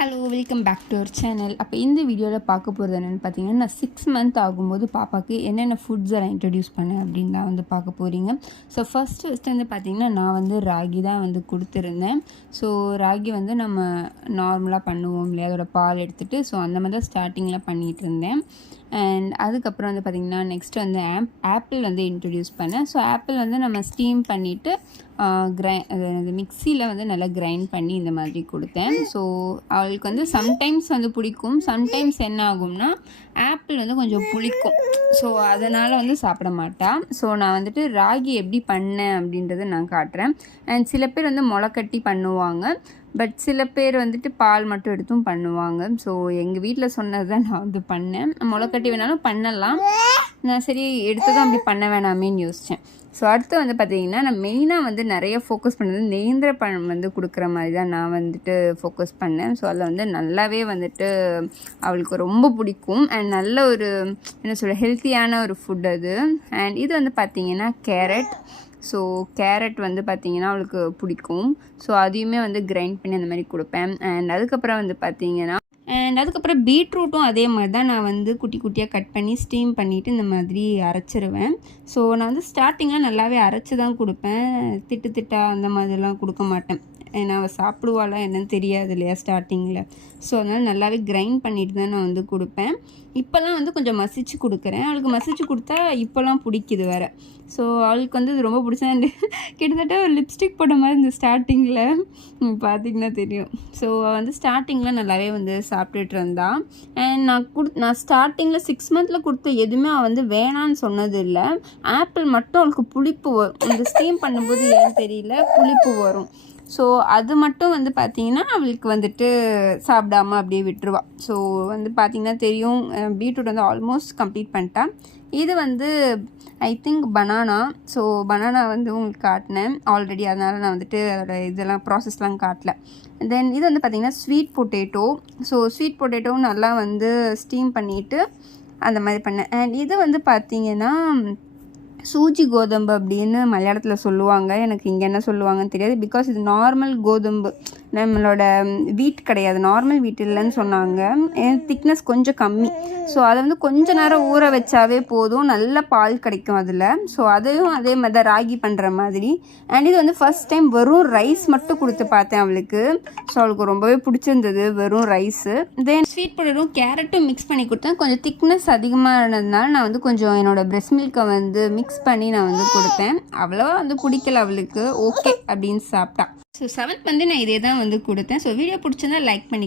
Hello, welcome back to our channel. அப்போ இந்த வீடியோவில் பார்க்க போகிறது என்னென்னு பார்த்தீங்கன்னா, நான் 6 மந்த் ஆகும்போது பாப்பாவுக்கு என்னென்ன ஃபுட்ஸை நான் இன்ட்ரடியூஸ் பண்ணேன் அப்படின்னு தான் வந்து பார்க்க போகிறீங்க. ஸோ ஃபஸ்ட்டு வந்து பார்த்திங்கன்னா, நான் வந்து ராகி தான் வந்து கொடுத்துருந்தேன். ஸோ ராகி வந்து நம்ம நார்மலாக பண்ணுவோம் இல்லையா, அதோட பால் எடுத்துகிட்டு, ஸோ அந்த மாதிரி தான் ஸ்டார்டிங்கில் பண்ணிகிட்டு இருந்தேன். அண்ட் அதுக்கப்புறம் வந்து பார்த்திங்கன்னா, நெக்ஸ்ட்டு வந்து ஆப்பிள் வந்து இன்ட்ரடியூஸ் பண்ணேன். ஸோ ஆப்பிள் வந்து நம்ம ஸ்டீம் பண்ணிவிட்டு மிக்சியில் வந்து நல்லா கிரைண்ட் பண்ணி இந்த மாதிரி கொடுத்தேன். ஸோ அவளுக்கு வந்து சம்டைம்ஸ் வந்து பிடிக்கும், சம்டைம்ஸ் என்ன ஆகும்னா ஆப்பிள் வந்து கொஞ்சம் புளிக்கும். ஸோ அதனால் வந்து சாப்பிட மாட்டாள். ஸோ நான் வந்துட்டு ராகி எப்படி பண்ணேன் அப்படின்றத நான் காட்டுறேன். அண்ட் சில பேர் வந்து முளைக்கட்டி பண்ணுவாங்க, பட் சில பேர் வந்துட்டு பால் மட்டும் எடுத்தும் பண்ணுவாங்க. ஸோ எங்கள் வீட்டில் சொன்னது தான் நான் வந்து பண்ணேன். முளைக்கட்டி வேணாலும் பண்ணலாம், நான் சரி எடுத்து தான் அப்படி பண்ண வேணாமேன்னு யோசித்தேன். ஸோ அடுத்து வந்து பார்த்திங்கன்னா, நான் மெயினாக வந்து நிறைய ஃபோக்கஸ் பண்ணது நேந்திர பழம் வந்து கொடுக்குற மாதிரி தான் நான் வந்துட்டு ஃபோக்கஸ் பண்ணேன். ஸோ அதில் வந்து நல்லாவே வந்துட்டு அவளுக்கு ரொம்ப பிடிக்கும். அண்ட் நல்ல ஒரு என்ன சொல்ல ஹெல்த்தியான ஒரு ஃபுட் அது. அண்ட் இது வந்து பார்த்திங்கன்னா கேரட். ஸோ கேரட் வந்து பார்த்திங்கன்னா அவளுக்கு பிடிக்கும். ஸோ அதையுமே வந்து கிரைண்ட் பண்ணி அந்த மாதிரி கொடுப்பேன். அண்ட் அதுக்கப்புறம் வந்து பார்த்திங்கன்னா அதுக்கப்புறம் பீட்ரூட்டும் அதே மாதிரி தான் நான் வந்து குட்டி குட்டியாக கட் பண்ணி ஸ்டீம் பண்ணிவிட்டு இந்த மாதிரி அரைச்சிருவேன். ஸோ நான் வந்து ஸ்டார்டிங்கில் நல்லாவே அரைச்சி தான் கொடுப்பேன், திட்டா அந்த மாதிரிலாம் கொடுக்க மாட்டேன். ஏன்னா அவள் சாப்பிடுவாளா என்னன்னு தெரியாது இல்லையா ஸ்டார்டிங்கில். ஸோ அதனால் நல்லாவே கிரைண்ட் பண்ணிட்டு தான் நான் வந்து கொடுப்பேன். இப்போல்லாம் வந்து கொஞ்சம் மசிச்சு கொடுக்குறேன். அவளுக்கு மசிச்சு கொடுத்தா இப்போல்லாம் பிடிக்குது வேறு. ஸோ அவளுக்கு வந்து இது ரொம்ப பிடிச்சா, கிட்டத்தட்ட ஒரு லிப்ஸ்டிக் போட்ட மாதிரி இந்த ஸ்டார்டிங்கில் பார்த்திங்கன்னா தெரியும். ஸோ வந்து ஸ்டார்டிங்கில் நல்லாவே வந்து சாப்பிட்டுட்டு இருந்தான். அண்ட் நான் ஸ்டார்டிங்கில் 6 மந்தில் கொடுத்த எதுவுமே அவள் வந்து வேணான்னு சொன்னது இல்லை. ஆப்பிள் மட்டும் அவளுக்கு புளிப்பு வரும், இந்த ஸ்டீம் பண்ணும்போது ஏன்னு தெரியல புளிப்பு வரும். ஸோ அது மட்டும் வந்து பார்த்திங்கன்னா அவளுக்கு வந்துட்டு சாப்பிடாமல் அப்படியே விட்டுருவா. ஸோ வந்து பார்த்திங்கன்னா தெரியும், பீட்ரூட் வந்து ஆல்மோஸ்ட் கம்ப்ளீட் பண்ணிட்டான். இது வந்து I think banana. So banana வந்து உங்களுக்கு காட்டினேன் ஆல்ரெடி, அதனால் நான் வந்துட்டு அதோட இதெல்லாம் ப்ராசஸ்லாம் காட்டல. தென் இது வந்து பார்த்திங்கன்னா ஸ்வீட் பொட்டேட்டோ. ஸோ ஸ்வீட் பொட்டேட்டோவும் நல்லா வந்து ஸ்டீம் பண்ணிவிட்டு அந்த மாதிரி பண்ணேன். அண்ட் இது வந்து பார்த்திங்கன்னா சூஜி கோதம்பு அப்படின்னு மலையாளத்தில் சொல்லுவாங்க, எனக்கு இங்கே என்ன சொல்லுவாங்கன்னு தெரியாது. பிகாஸ் இது நார்மல் கோதம்பு, நம்மளோட வீட் கிடையாது, நார்மல் வீட் இல்லைன்னு சொன்னாங்க. திக்னஸ் கொஞ்சம் கம்மி. ஸோ அதை வந்து கொஞ்ச நேரம் ஊற வச்சாவே போதும், நல்ல பால் கிடைக்கும் அதில். ஸோ அதையும் அதே மாதிரி தான் ராகி பண்ணுற மாதிரி. அண்ட் இது வந்து ஃபஸ்ட் டைம் வெறும் ரைஸ் மட்டும் கொடுத்து பார்த்தேன் அவளுக்கு. ஸோ அவளுக்கு ரொம்பவே பிடிச்சிருந்தது வெறும் ரைஸு. தென் ஸ்வீட் பொட்டேட்டும் கேரட்டும் மிக்ஸ் பண்ணி கொடுத்தேன். கொஞ்சம் திக்னஸ் அதிகமாக இருந்ததுனால நான் வந்து கொஞ்சம் என்னோடய பிரெஸ்ட் மில்கை வந்து மிக்ஸ் பண்ணி நான் வந்து கொடுத்தேன். அவ்வளோவா வந்து பிடிக்கல அவளுக்கு, ஓகே அப்படின்னு சாப்பிட்டா. ஸோ 7th வந்து நான் இதே தான் வந்து கொடுத்தேன். ஸோ வீடியோ பிடிச்சிருந்தா லைக் பண்ணி